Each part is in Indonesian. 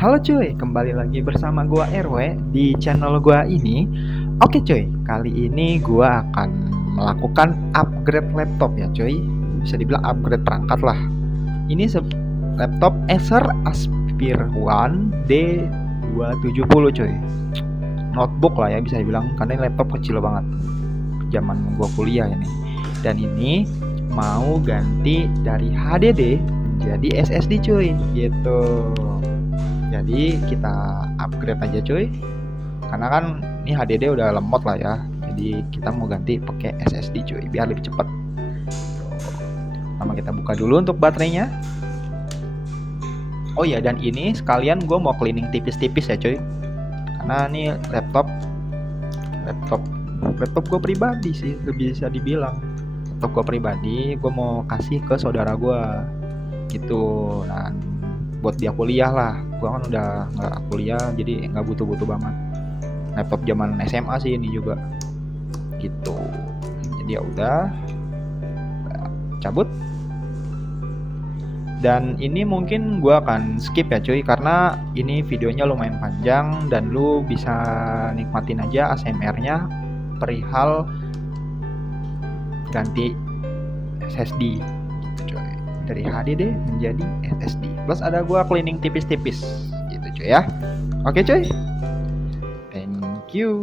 Halo cuy, kembali lagi bersama gua RW di channel gua ini. Oke cuy, kali ini gua akan melakukan upgrade laptop ya cuy. Bisa dibilang upgrade perangkat lah. Ini laptop Acer Aspire One D270 cuy. Notebook lah ya bisa dibilang, karena ini laptop kecil banget. Zaman gua kuliah ini. Dan ini mau ganti dari HDD menjadi SSD cuy, gitu. Jadi kita upgrade aja cuy, karena kan ini HDD udah lemot lah ya, jadi kita mau ganti pakai SSD cuy biar lebih cepat. Pertama kita buka dulu untuk baterainya. Oh ya, dan ini sekalian gue mau cleaning tipis-tipis ya cuy, karena ini laptop gue pribadi sih, lebih bisa dibilang laptop gue pribadi. Gue mau kasih ke saudara gue gitu. Nah, buat dia kuliah lah, gua kan udah nggak kuliah jadi nggak butuh banget laptop zaman SMA sih ini juga gitu. Jadi ya udah cabut, dan ini mungkin gua akan skip ya cuy, karena ini videonya lumayan panjang dan lu bisa nikmatin aja ASMR-nya perihal ganti SSD gitu cuy, dari HDD menjadi SSD, plus ada gua cleaning tipis-tipis gitu cuy ya. Oke cuy, thank you.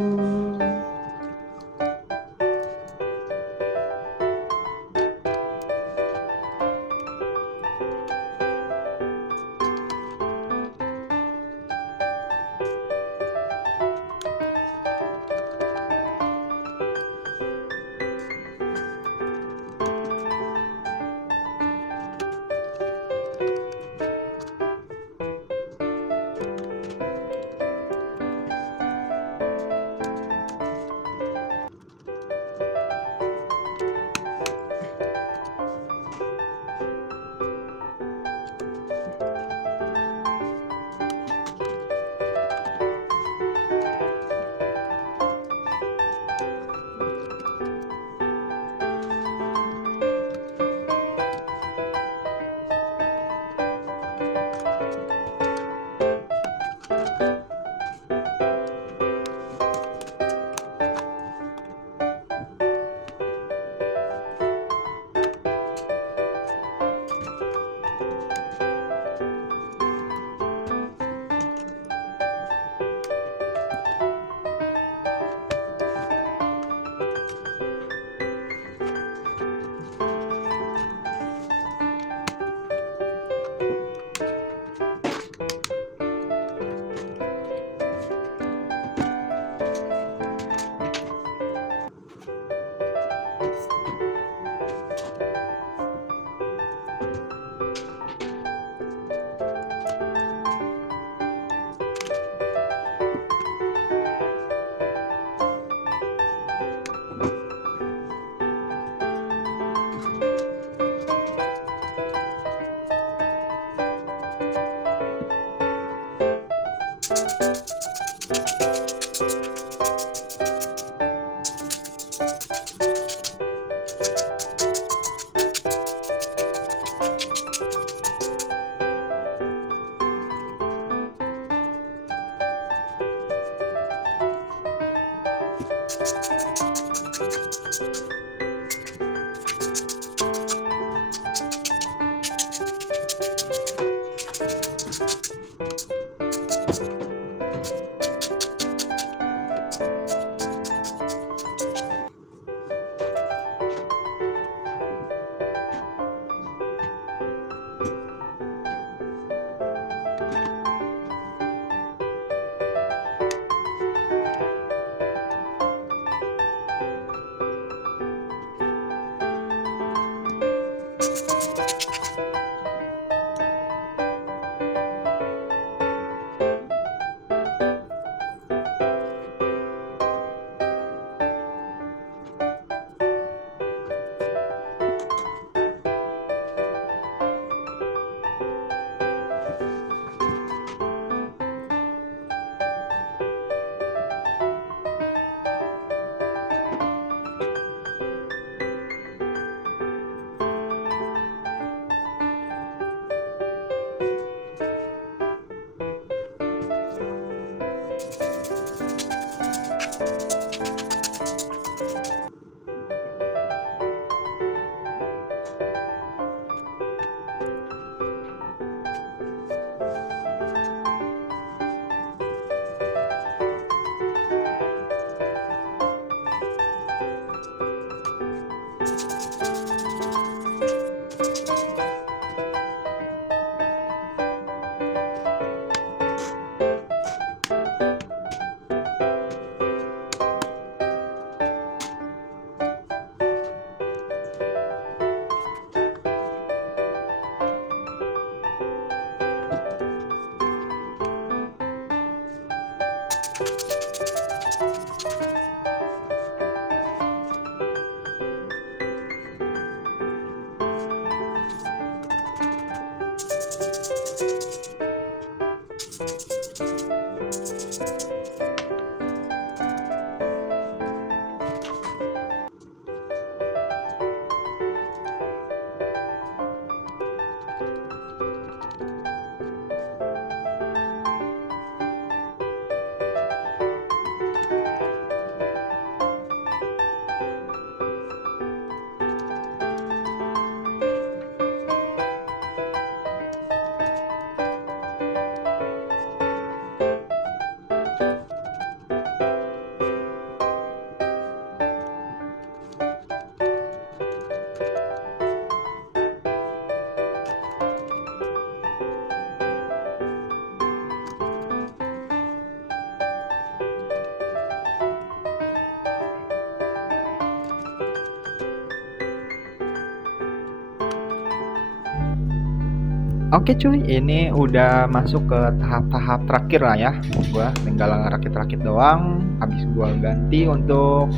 Oke cuy, ini udah masuk ke tahap-tahap terakhir lah ya. Gua tinggal rakit-rakit doang. Habis gua ganti untuk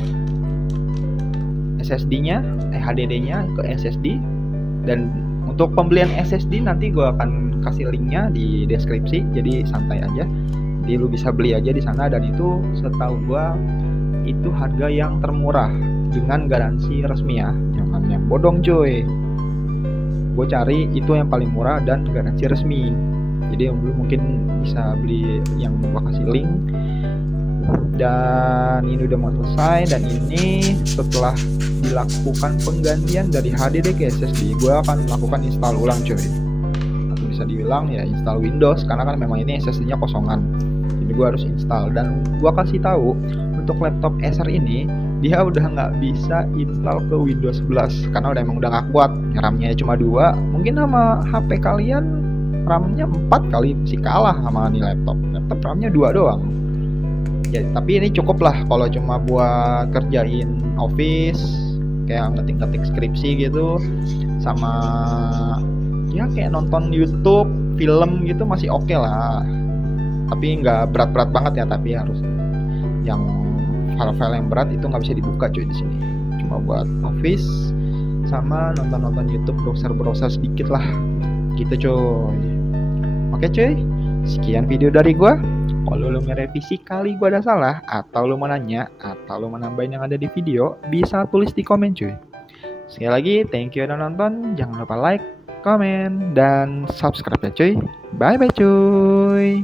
SSD-nya, HDD-nya ke SSD. Dan untuk pembelian SSD nanti gua akan kasih linknya di deskripsi. Jadi santai aja. Jadi lu bisa beli aja di sana, dan itu setahu gua itu harga yang termurah dengan garansi resmi ya. Jangan yang bodong cuy. Gue cari itu yang paling murah dan garansi resmi. Jadi yang belum mungkin bisa beli yang gue kasih link. Dan ini udah mau selesai, dan ini setelah dilakukan penggantian dari HDD ke SSD, gue akan melakukan install ulang cuy. Atau bisa dibilang ya install Windows, karena kan memang ini SSD-nya kosongan. Jadi gue harus install, dan gue kasih tahu untuk laptop Acer ini dia udah nggak bisa install ke Windows 11 karena emang udah nggak kuat. RAM-nya cuma 2, mungkin sama HP kalian RAM-nya 4 kali masih kalah sama nih laptop RAM-nya 2 doang ya. Tapi ini cukup lah kalau cuma buat kerjain office, kayak ngetik-ngetik skripsi gitu, sama ya kayak nonton YouTube, film gitu masih oke lah. Tapi nggak berat-berat banget ya, tapi harus yang file-file yang berat itu nggak bisa dibuka cuy di sini. Cuma buat office sama nonton-nonton YouTube, browser-browser sedikit lah gitu cuy. Oke cuy, sekian video dari gua. Kalau lu ngerevisi kali gua ada salah, atau lu mau nanya, atau lu mau nambahin yang ada di video, bisa tulis di komen cuy. Sekali lagi thank you udah nonton. Jangan lupa like, komen, dan subscribe ya cuy. Bye bye cuy.